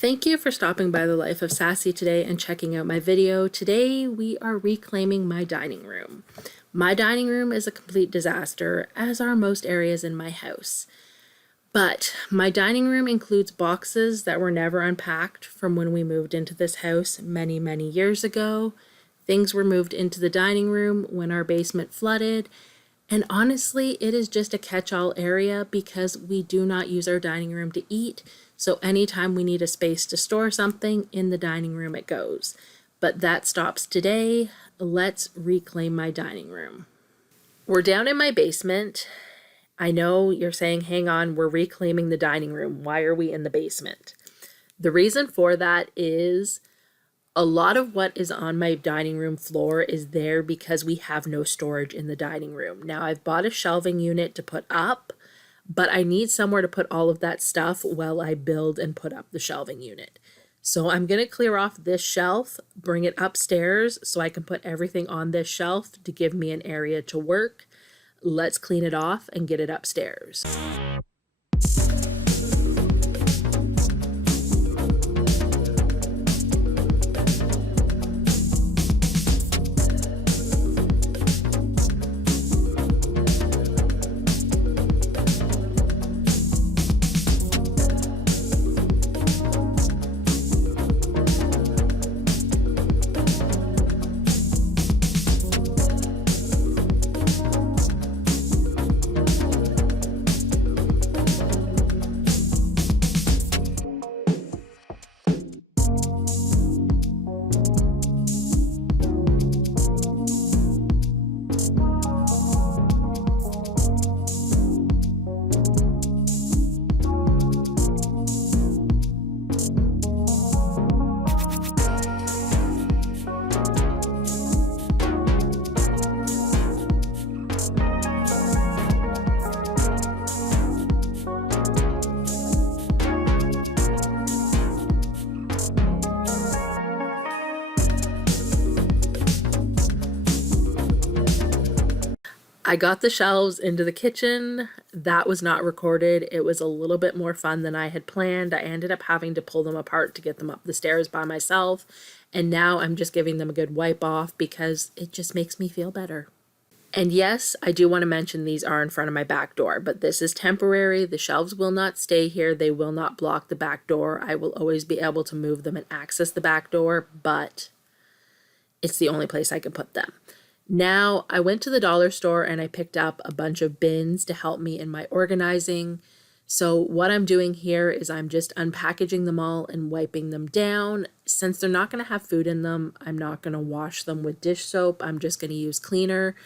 Thank you for stopping by the Life of Sassy today and checking out my video. Today we are reclaiming my dining room. My dining room is a complete disaster, as are most areas in my house. But my dining room includes boxes that were never unpacked from when we moved into this house many years ago. Things were moved into the dining room when our basement flooded. And honestly, it is just a catch-all area because we do not use our dining room to eat. So anytime we need a space to store something, in the dining room it goes. But that stops today. Let's reclaim my dining room. We're down in my basement. I know you're saying, hang on, we're reclaiming the dining room. Why are we in the basement? The reason for that is a lot of what is on my dining room floor is there because we have no storage in the dining room. Now, I've bought a shelving unit to put up, but I need somewhere to put all of that stuff while I build and put up the shelving unit. So I'm going to clear off this shelf, bring it upstairs so I can put everything on this shelf to give me an area to work. Let's clean it off and get it upstairs. I got the shelves into the kitchen. That was not recorded. It was a little bit more fun than I had planned. I ended up having to pull them apart to get them up the stairs by myself. And now I'm just giving them a good wipe off because it just makes me feel better. And yes, I do want to mention these are in front of my back door, but this is temporary. The shelves will not stay here. They will not block the back door. I will always be able to move them and access the back door, but it's the only place I can put them. Now, I went to the dollar store and I picked up a bunch of bins to help me in my organizing. So what I'm doing here is I'm just unpackaging them all and wiping them down. Since they're not going to have food in them, I'm not going to wash them with dish soap. I'm just going to use cleaner,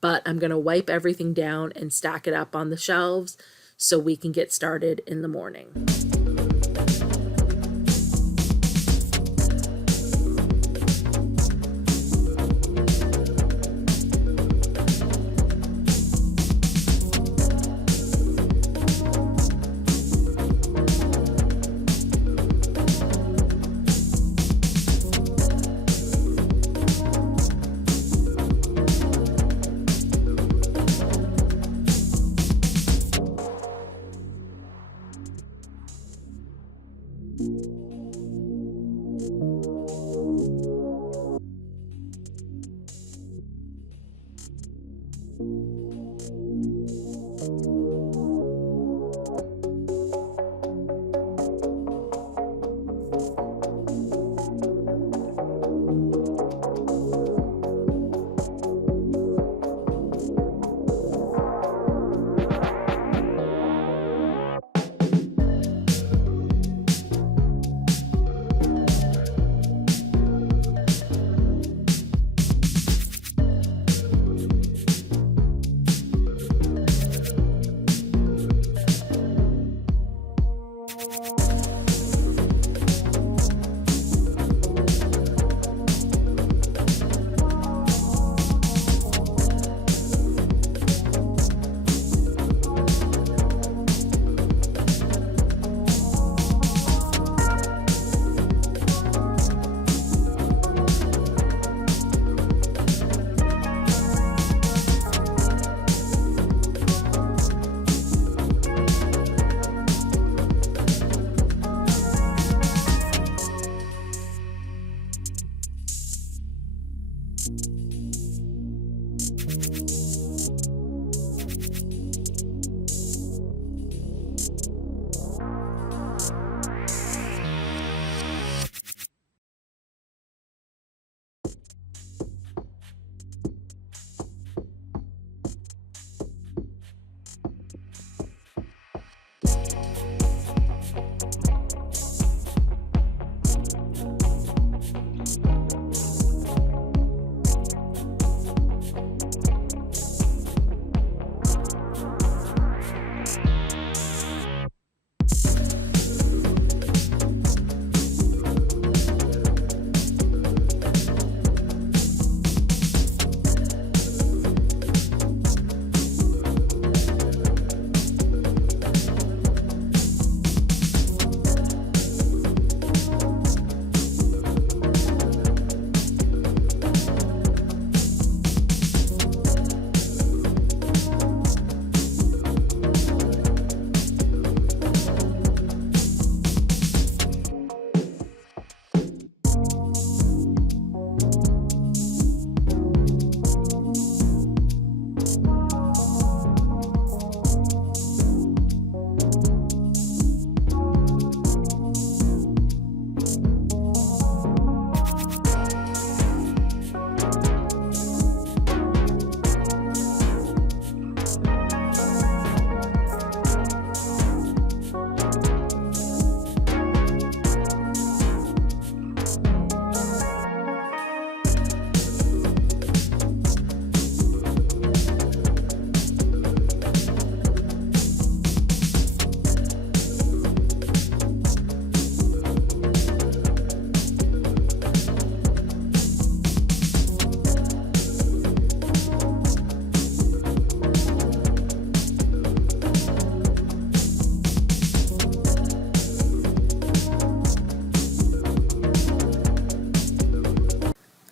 but I'm going to wipe everything down and stack it up on the shelves so we can get started in the morning.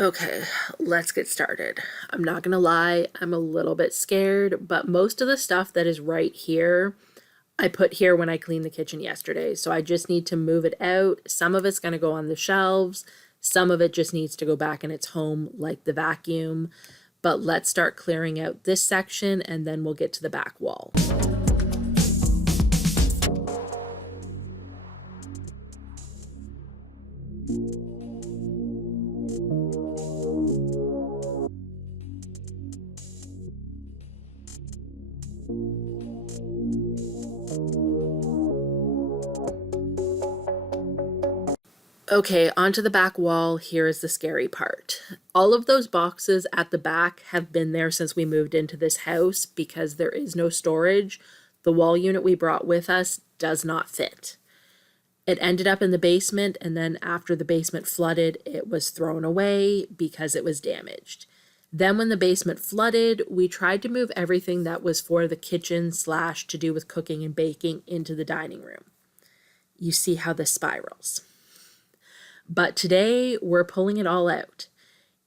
Okay, let's get started. I'm not gonna lie, I'm a little bit scared, but most of the stuff that is right here, I put here when I cleaned the kitchen yesterday. So I just need to move it out. Some of it's gonna go on the shelves. Some of it just needs to go back in its home, like the vacuum. But let's start clearing out this section and then we'll get to the back wall. Okay, onto the back wall. Here is the scary part. All of those boxes at the back have been there since we moved into this house because there is no storage. The wall unit we brought with us does not fit. It ended up in the basement, and then after the basement flooded, it was thrown away because it was damaged. Then when the basement flooded, we tried to move everything that was for the kitchen / to do with cooking and baking into the dining room. You see how this spirals. But today we're pulling it all out.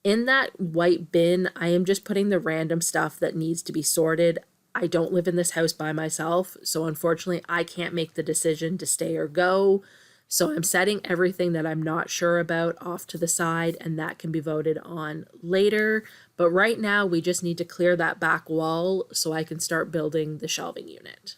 In that white bin, I am just putting the random stuff that needs to be sorted. I don't live in this house by myself, so unfortunately I can't make the decision to stay or go. So I'm setting everything that I'm not sure about off to the side, and that can be voted on later. But right now we just need to clear that back wall so I can start building the shelving unit.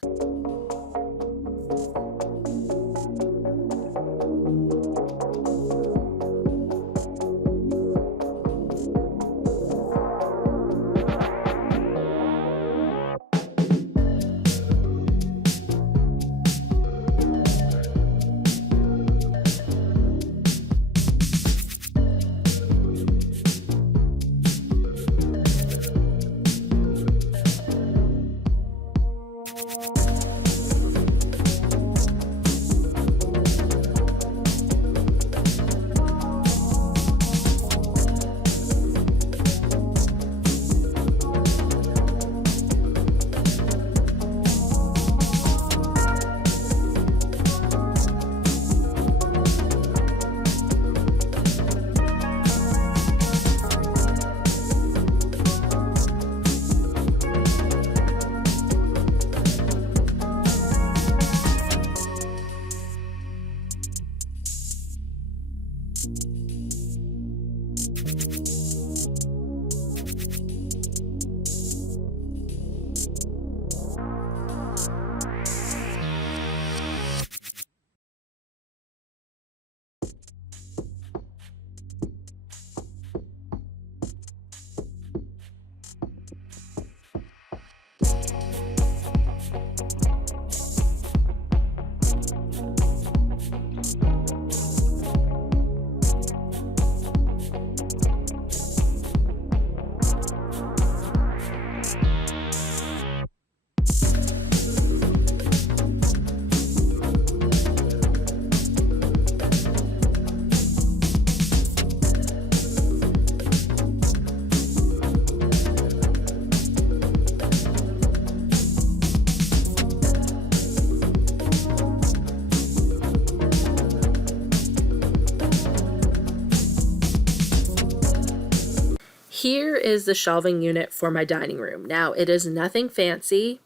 Here is the shelving unit for my dining room. Now, it is nothing fancy.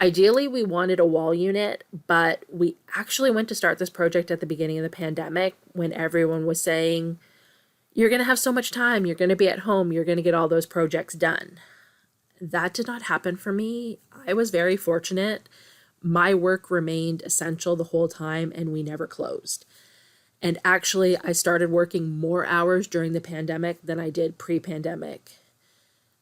Ideally, we wanted a wall unit, but we actually went to start this project at the beginning of the pandemic when everyone was saying, you're going to have so much time, you're going to be at home, you're going to get all those projects done. That did not happen for me. I was very fortunate. My work remained essential the whole time and we never closed. And actually, I started working more hours during the pandemic than I did pre-pandemic.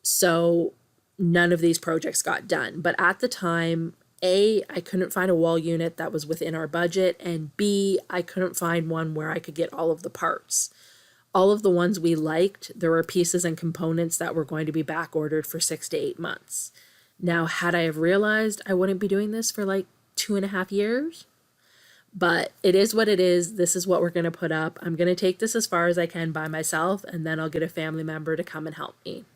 So none of these projects got done. But at the time, A, I couldn't find a wall unit that was within our budget, and B, I couldn't find one where I could get all of the parts. All of the ones we liked, there were pieces and components that were going to be back ordered for 6 to 8 months. Now, had I have realized I wouldn't be doing this for like 2.5 years, but it is what it is. This is what we're going to put up. I'm going to take this as far as I can by myself, and then I'll get a family member to come and help me.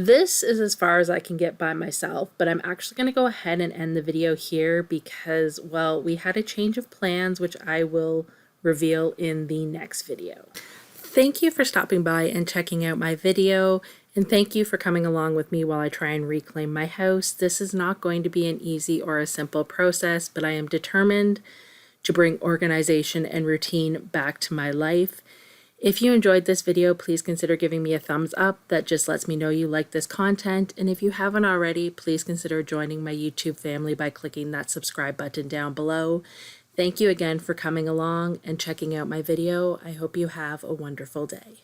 This is as far as I can get by myself, but I'm actually going to go ahead and end the video here because, well, we had a change of plans, which I will reveal in the next video. Thank you for stopping by and checking out my video, and thank you for coming along with me while I try and reclaim my house. This is not going to be an easy or a simple process, but I am determined to bring organization and routine back to my life. If you enjoyed this video, please consider giving me a thumbs up. That just lets me know you like this content. And if you haven't already, please consider joining my YouTube family by clicking that subscribe button down below. Thank you again for coming along and checking out my video. I hope you have a wonderful day.